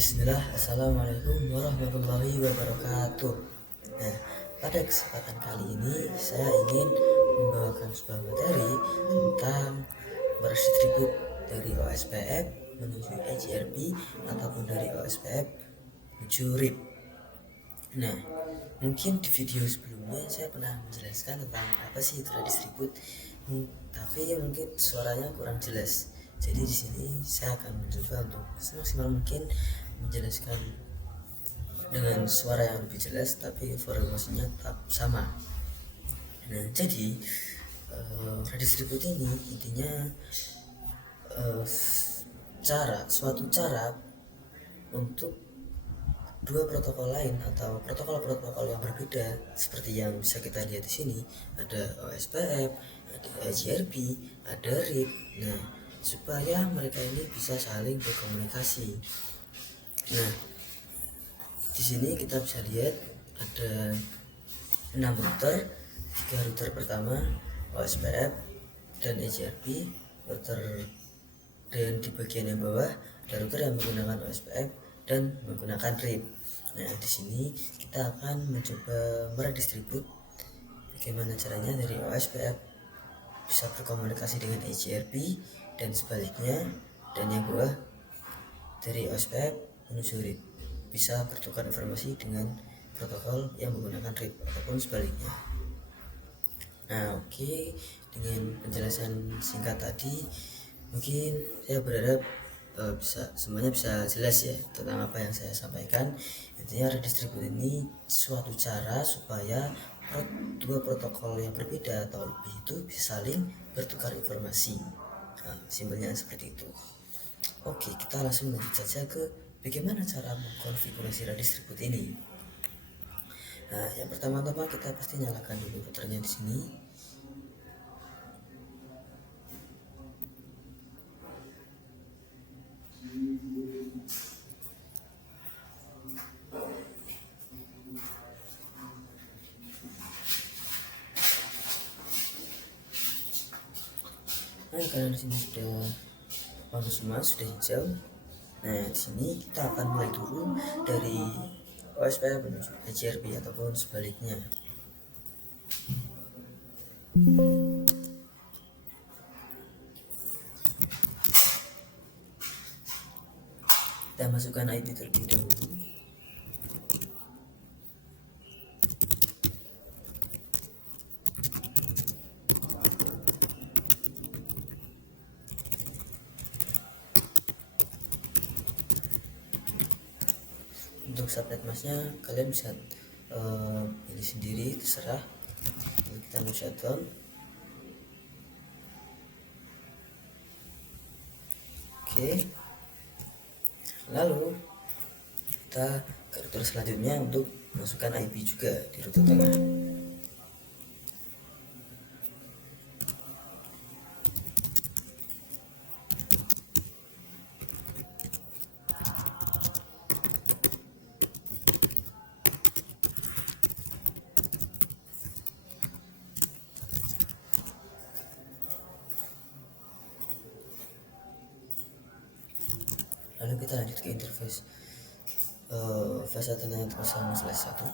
Bismillah, Assalamualaikum warahmatullahi wabarakatuh. Nah, pada kesempatan kali ini saya ingin membawakan sebuah materi tentang berdistribut dari OSPF menuju EJRP ataupun dari OSPF menuju RIP. Nah, mungkin di video sebelumnya saya pernah menjelaskan tentang apa sih itu redistribut, tapi mungkin suaranya kurang jelas. Jadi di sini saya akan mencoba untuk semaksimal mungkin menjelaskan dengan suara yang lebih jelas, tapi informasinya tetap sama. Nah, jadi redistribut ini intinya suatu cara untuk dua protokol lain atau protokol-protokol yang berbeda seperti yang bisa kita lihat di sini, ada OSPF, ada EJRP, ada RIP. Nah, supaya mereka ini bisa saling berkomunikasi. Nah, di sini kita bisa lihat ada 6 router, 3 router pertama OSPF dan EJRP, router, dan di bagian yang bawah ada router yang menggunakan OSPF dan menggunakan RIP. Nah, di sini kita akan mencoba meredistribut bagaimana caranya dari OSPF bisa berkomunikasi dengan EJRP dan sebaliknya, dan yang bawah dari OSPF menuju RIP bisa bertukar informasi dengan protokol yang menggunakan RIP ataupun sebaliknya. Nah, oke, dengan penjelasan singkat tadi mungkin saya berharap semuanya bisa jelas ya tentang apa yang saya sampaikan. Intinya redistribut ini suatu cara supaya dua protokol yang berbeda atau lebih itu bisa saling bertukar informasi. Nah, simpelnya seperti itu. Oke, kita langsung lanjut saja ke bagaimana cara mengkonfigurasi redistribut ini. Nah, yang pertama-tama kita pasti nyalakan dulu routernya di sini. Nah, karena di sini sudah lampu semua sudah hijau. Nah, di sini kita akan mulai dulu dari OSPF menuju EJRP ataupun sebaliknya. Kita masukkan IP terlebih dahulu. Untuk subnet masnya kalian bisa pilih sendiri, terserah. Lalu kita mau shutdown. Oke, lalu kita ke router selanjutnya untuk masukkan IP juga di router tengah. Lalu kita lanjut ke interface fase Ethernet 0/1.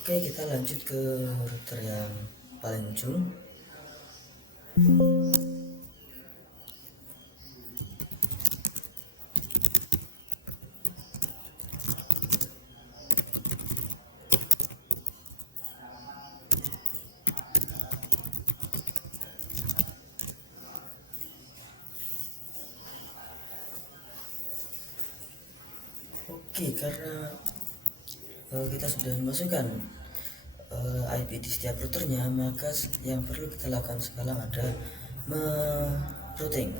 Oke, kita lanjut ke router yang paling ujung. Oke, karena kita sudah memasukkan IP di setiap routernya, maka yang perlu kita lakukan sekarang adalah routing.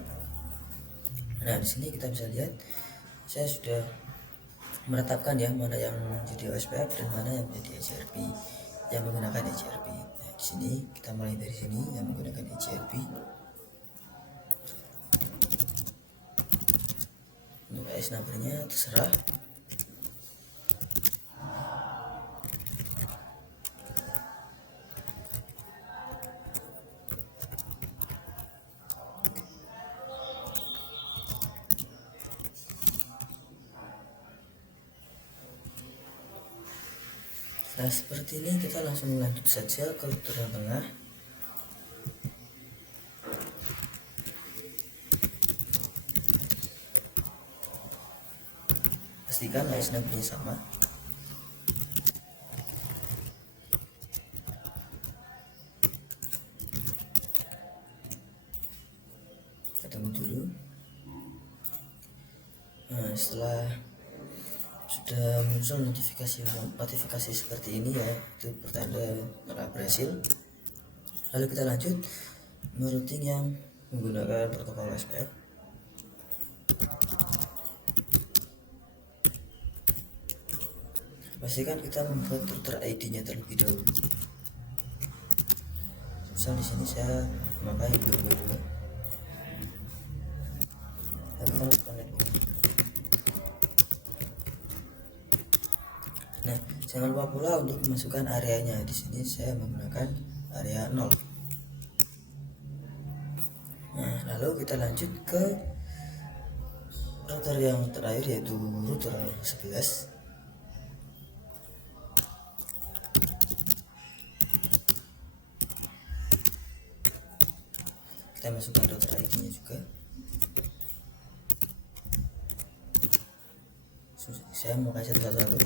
Nah, di sini kita bisa lihat saya sudah menetapkan ya mana yang menjadi OSPF dan mana yang menjadi EJRP, yang menggunakan EJRP. Nah, Di sini kita mulai dari sini yang menggunakan HRP. Untuk AS numbernya terserah. Nah seperti ini kita langsung lanjut saja ke router yang tengah. Pastikan AS numbernya sama. Kita tunggu dulu. Nah setelah sudah muncul notifikasi seperti ini ya, itu pertanda telah berhasil. Lalu kita lanjut merouting yang menggunakan protokol SPF. Pastikan kita membuat router ID-nya terlebih dahulu. Misal di sini saya memakai 222. Lalu kita masukkan network. Nah, jangan lupa pula untuk memasukkan areanya. Di sini saya menggunakan area 0. Nah, lalu kita lanjut ke router yang terakhir, yaitu router 11. Kita masukkan router ID-nya juga. Saya mau kasih satu-satu.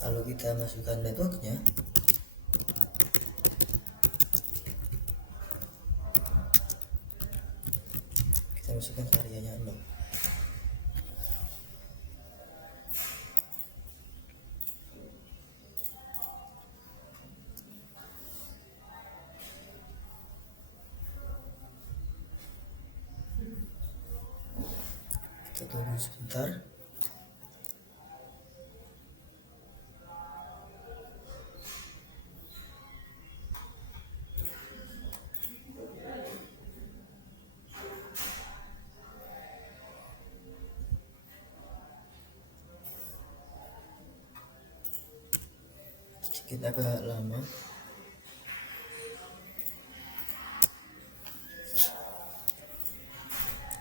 Lalu kita masukkan networknya. Kita masukkan areanya 0. Kita tunggu sebentar. Sedikit agak lama.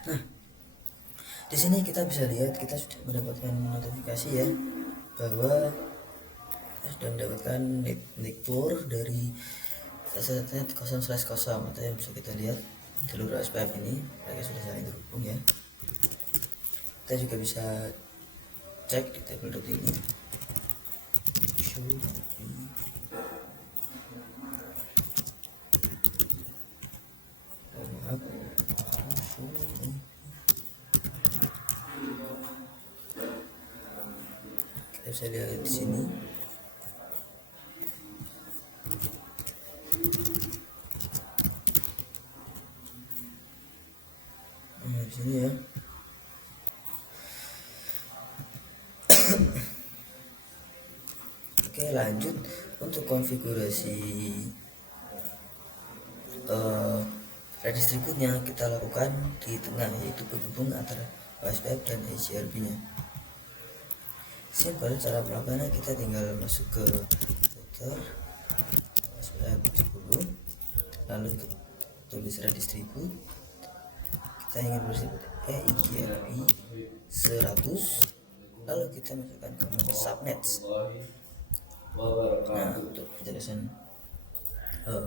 Nah, di sini kita bisa lihat kita sudah mendapatkan notifikasi ya, bahwa kita sudah mendapatkan nick tour dari sesnet 0/0 atau yang bisa kita lihat seluruh SPF ini mereka sudah saling terhubung ya. Kita juga bisa cek di tabel ini. Kita bisa lihat di sini. Nah, di sini ya. Oke, lanjut untuk konfigurasi redistributnya kita lakukan di tengah, yaitu penghubung antara OSPF dan HRP nya. Simpel cara melakukannya, kita tinggal masuk ke router OSPF 10, lalu tulis redistribut. Kita ingin berdistribut EIGRP 100, lalu kita masukkan command subnets. Nah, untuk penjelasan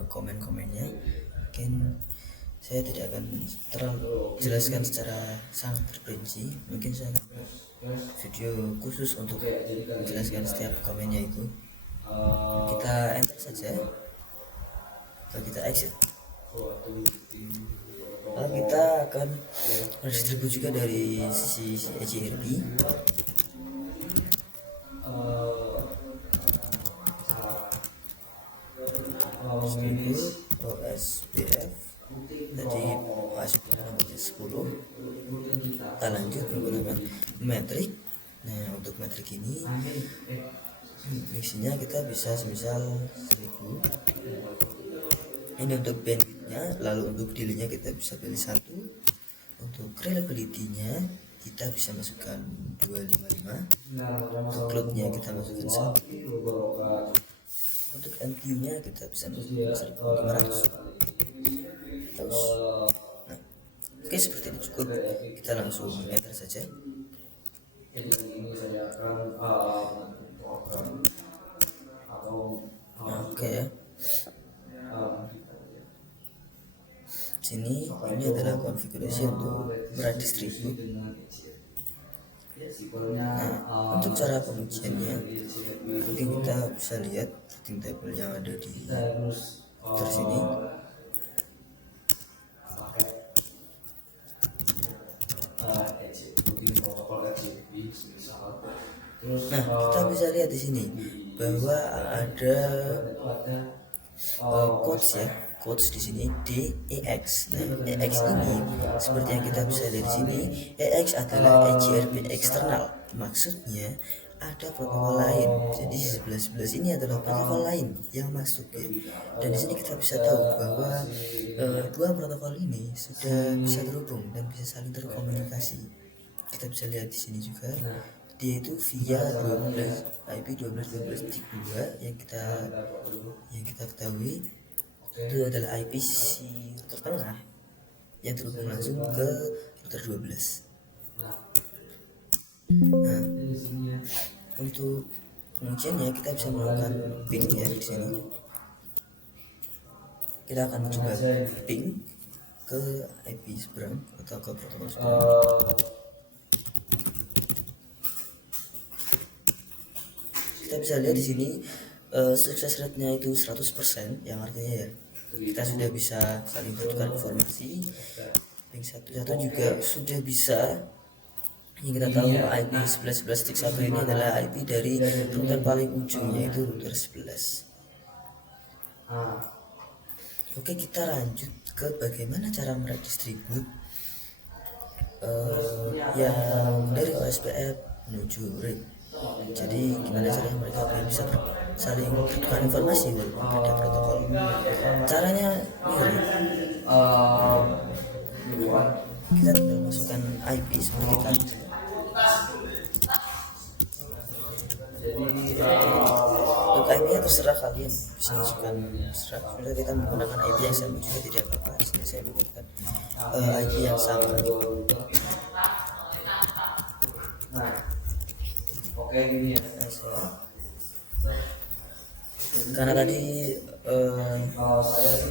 komen-komennya mungkin saya tidak akan terlalu jelaskan secara sangat terperinci. Mungkin saya akan video khusus untuk menjelaskan setiap komennya itu. Kita enter saja, lalu kita exit. Lalu kita akan mendistribut juga dari sisi HRP. OSPF tadi OSPF 10. Kita lanjut menggunakan metrik. Nah, untuk metrik ini isinya kita bisa semisal 1000. Ini untuk bandwidthnya. Lalu untuk delay-nya kita bisa pilih 1. Untuk reliability-nya kita bisa masukkan 255. Untuk cloud-nya kita masukkan 1. Untuk MPU-nya kita bisa masukkan 1500. Terus, nah, oke, seperti ini cukup. Kita langsung enter saja. Nah, oke ya. Sini ini adalah konfigurasi untuk berdistribut. Nah, untuk cara pengujiannya mungkin kita bisa lihat routing table yang ada di router sini. Nah, kita bisa lihat di sini bahwa ada codes ya, codes di sini DEX. Nah, EX ini seperti yang kita bisa lihat di sini, EX adalah EGRP eksternal. Maksudnya ada protokol lain. Jadi 1111 ini adalah protokol lain yang masuk ya. Dan di sini kita bisa tahu bahwa dua protokol ini sudah bisa terhubung dan bisa saling terkomunikasi. Kita bisa lihat di sini juga, dia itu via 12 IP 12.12.2 yang kita ketahui itu adalah IP si router tengah yang terhubung langsung ke router 12. Nah, untuk pengujiannya kita bisa melakukan ping ya di sini. Kita akan coba ping ke IP seberang atau ke protokol seberang. Kita bisa lihat di sini sukses rate-nya itu 100%, yang artinya ya kita sudah bisa saling bertukar informasi. Ping 11 juga sudah bisa. Yang kita tahu IP 11.11.1 ini adalah IP dari router paling ujung, yaitu router 11. Oke, kita lanjut ke bagaimana cara meredistribut yang dari OSPF menuju RIP. Jadi gimana caranya mereka bisa saling bertukar informasi walaupun beda protokol. Caranya kita tinggal masukkan IP seperti tadi. Untuk IP-nya terserah kalian bisa masukkan terserah. Sebenarnya kita menggunakan IP yang sama juga tidak apa-apa. Sini saya menggunakan IP yang sama. Oke, gini ya. Karena tadi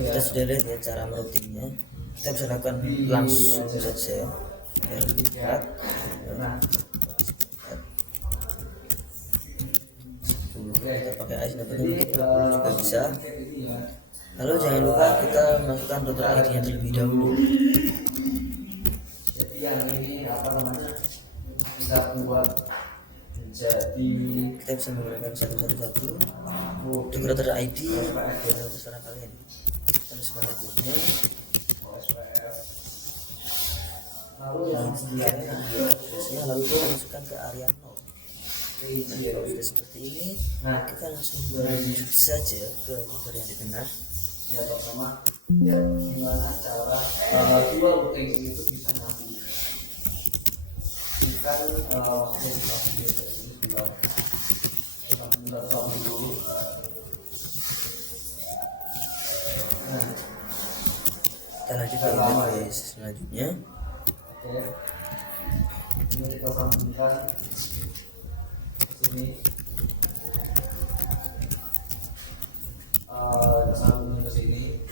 kita sudah lihat ya cara meroutingnya, kita bisa lakukan langsung saja. Lihat, kita pakai IC juga bisa. Lalu jangan lupa kita masukkan router ID-nya terlebih dahulu. Jadi yang ini apa namanya bisa buat jadi kita bisa menggunakan 111 untuk router ID yang terserah kalian. Kita masukkan networknya, lalu kita masukkan ke area 0. Nah, kalau sudah seperti ini, kita langsung lanjut saja ke router yang di tengah. yang pertama gimana cara dua routing itu bisa mati. Ini kan dulu. Kita lanjut ke interface selanjutnya. Oke, ini kita sambungkan ke sini. Kita sambungin ke sini.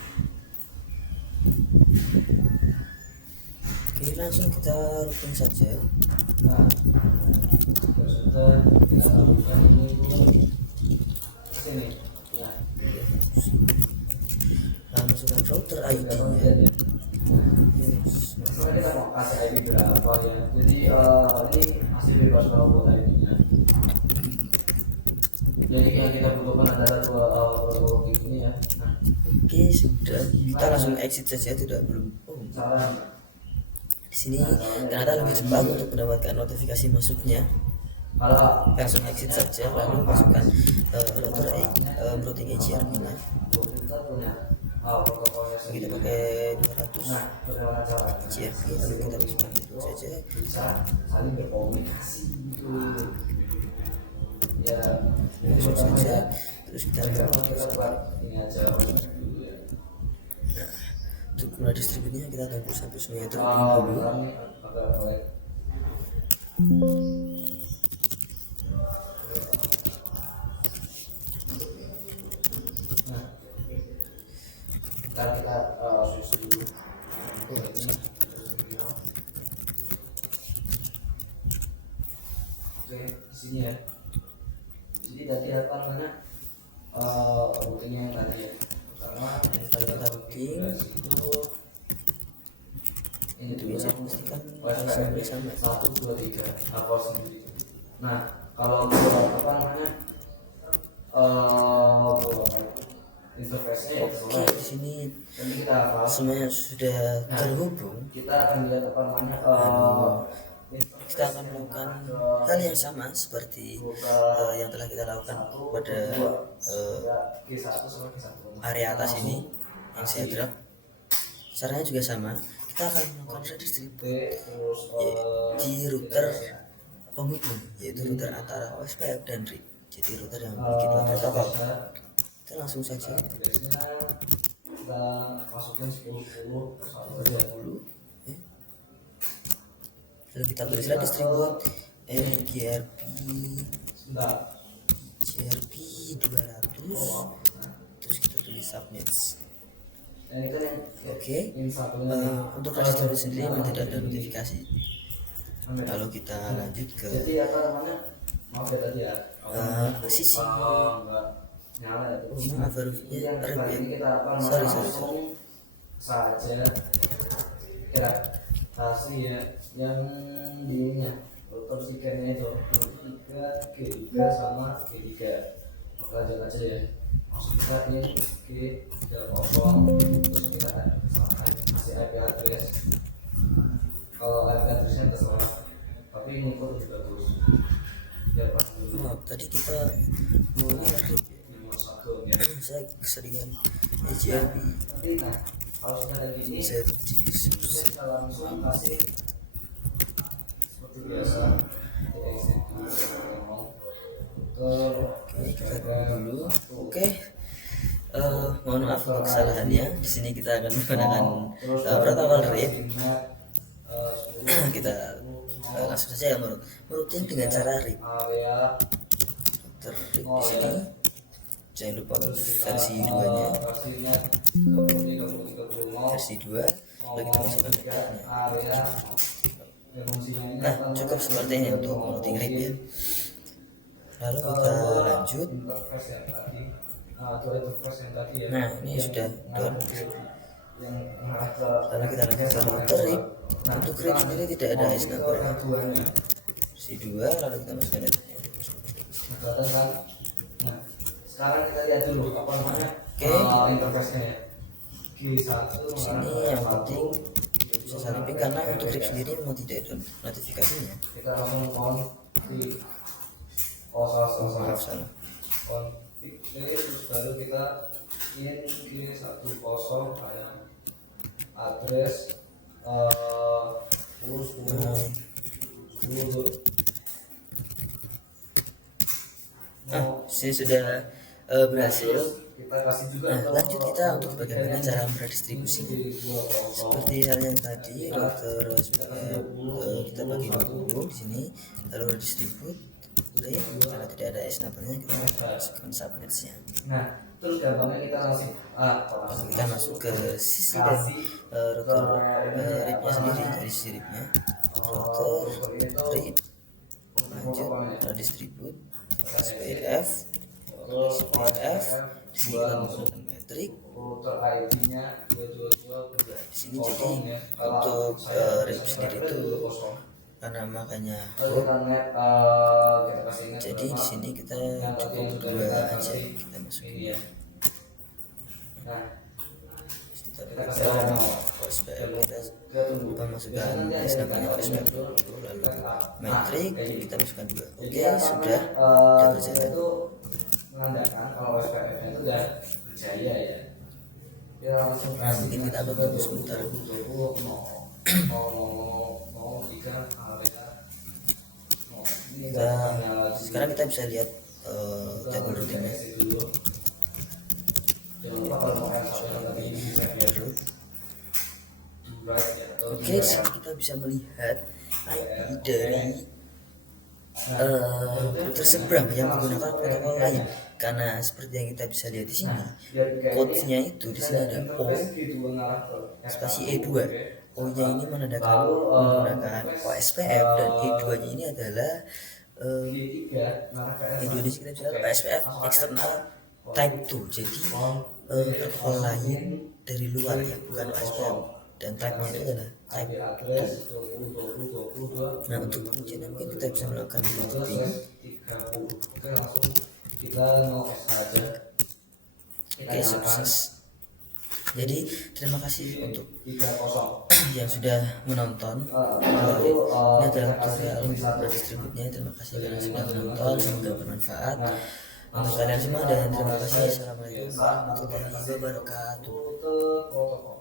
Oke, langsung kita routing saja. Nah, sudah kita sambungkan ini ke sini. Nah, masukkan router ID-nya. Sekarang kita mau kasih ID berapa ya? Jadi ini masih bebas kalau buat ID-nya. Jadi yang kita butuhkan adalah dua routing ini ya. Nah, Oke, sudah. Kita langsung exit saja, tidak belum. salah. Di sini ternyata lebih cepat untuk mendapatkan notifikasi masuknya. Kalau langsung exit saja, lalu masukkan router routing AGR nya. kita punya protokolnya Kita sendiri. pakai 200 Nah, bagaimana caranya? AGRP, lalu kita masukkan itu saja. Bisa saling berkomunikasi gitu. Ya, Masuk saja, terus kita buat ini aja dulu ya. untuk mulai distribusinya kita tunggu sampai semuanya terhubung Oh, dulu. benar nih, agak baik. Nah, kita switch dulu. Oke, di sini ya. Jadi tadi apa namanya? Routingnya yang tadi ya. Pertama, yang Kita routing itu ini itu dulu bisa ya. memastikan WiFi sama. 1, 2, 3 lapor sendiri. Nah, kalau buat apa namanya? Interface-nya ya Oke, di sini nanti kita hafal. semuanya sudah terhubung. Kita akan lihat apa namanya? Kita akan melakukan hal yang sama seperti yang telah kita lakukan pada G1 sama G1. area atas ini yang saya drag. Caranya juga sama. Kita akan melakukan redistribute Terus di router penghubung, yaitu router antara OSPF dan RIP. Jadi router yang memiliki dua protokol. Kita langsung saja biasanya kita masukin 10 sampai 20 ya. Lalu kita tulislah distribute GRP sebentar. 200, terus kita tulis subnets. Ini kan yang Oke. ini satunya. Untuk redistribute sendiri memang tidak ada notifikasi. Lalu kita lanjut ke Jadi apa namanya? Maaf ya tadi ya. sisi Enggak nyala ya. maaf baru ya, Yang kali ini kita apa sorry. langsung saja kira kasih ya yang dirinya router sekiannya itu 3 G3 sama G3 maka lanjut aja ya maksud kita ini G30 terus kita masih IP address kalau IP addressnya terserah tapi ini kok lebih bagus biar pas dulu tadi kita mau RIP ya. nomor 1 ya Saya keseringan AGRP nanti nah kalau sudah ada gini bisa disusun. kita langsung kasih seperti biasa di execute ngomong ke Oke, kita tunggu dulu. Oke. Mohon maaf untuk kesalahannya. Di sini kita akan menggunakan protokol RIP. Kita langsung saja yang merouting dengan cara RIP. area RIP di sini. Jangan lupa versi 2-nya. versinya 30 Versi 2. Lalu kita masukkan networknya. area dan fungsinya ini Nah, cukup seperti ini untuk merouting RIP ya. Lalu kita lanjut. interface yang tadi atau interface yang tadi ya Nah, ini sudah done. yang mengarah ke Lalu kita lanjut ke router RIP. Untuk RIP sendiri tidak ada S number. duanya Versi 2, lalu kita masukkan networknya. kelihatan kan nah sekarang kita lihat dulu apa namanya Oke. interface-nya ya G1 Di sini yang penting bisa saling ping karena untuk RIP sendiri memang tidak ada notifikasinya. kita langsung config Maaf salah. config terus baru kita in G10 address urus dulu Sini sudah berhasil. kita kasih juga Nah, lanjut kita untuk bagaimana cara meredistribusinya. Seperti hal yang tadi, router kita bagi 20 di sini, lalu redistribute. Karena tidak ada S numbernya, kita masukkan subnetsnya. nah terus gampangnya kita langsung Lalu kita masuk ke sisi dari router RIP-nya sendiri, dari sisi RIP-nya. Router RIP, lanjut redistribute, SPF, SPF. Di sini kita menggunakan metrik. router ID-nya 222 Di sini jadi untuk RIP sendiri itu karena makanya kita net kita kasih net jadi di sini kita cukup 2 aja kita masukin. ya nah Kita pakai SPF kita lupa masukkan namanya OSPF dulu, lalu metrik kita masukkan dua. Oke, sudah berjalan. Itu mengandalkan kalau SPF itu udah berjaya ya. Ya langsung Nah, mungkin kita akan tunggu sebentar. Sekarang kita bisa lihat tabel rutinnya. Oke, kita bisa melihat IP dari terseberang yang menggunakan protokol lain, karena seperti yang kita bisa lihat di sini, code-nya itu di sini ada O spasi E2. O-nya ini menandakan menggunakan OSPF, dan E2-nya ini adalah E2 di sini kita bisa lihat OSPF eksternal type 2. Jadi protokol lain dari luar yang bukan OSPF, dan type-nya itu adalah type 2. Nah, untuk pengujian mungkin kita bisa melakukan booting. Oke, sukses. Jadi terima kasih untuk yang sudah menonton. Ini adalah tutorial berikutnya. Terima kasih karena sudah menonton, semoga bermanfaat untuk kalian semua, dan terima kasih. Assalamualaikum warahmatullahi wabarakatuh.